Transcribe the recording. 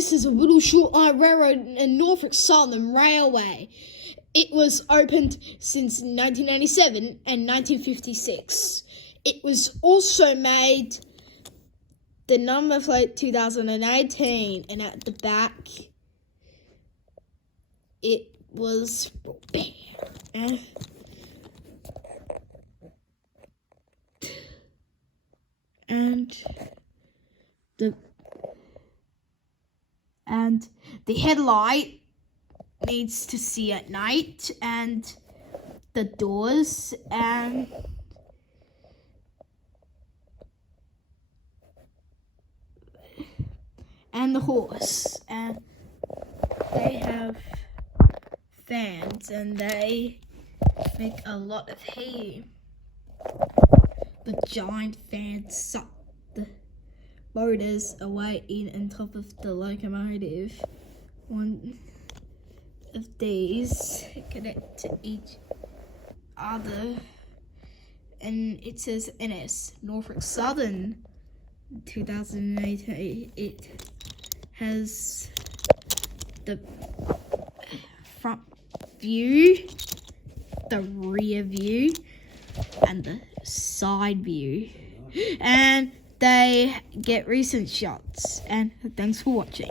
This is a Whittle Shortline Railroad and Norfolk Southern Railway. It was opened since 1997 and 1956. It was also made the number plate 2018, and at the back it was and the headlight needs to see at night, and the doors and the horse, and they have fans and they make a lot of heat. The giant fans suck the motors away in on top of the locomotive. One of these connect to each other, and it says NS Norfolk Southern 2018. It has the front view, the rear view, and the side view, and they get recent shots. And thanks for watching.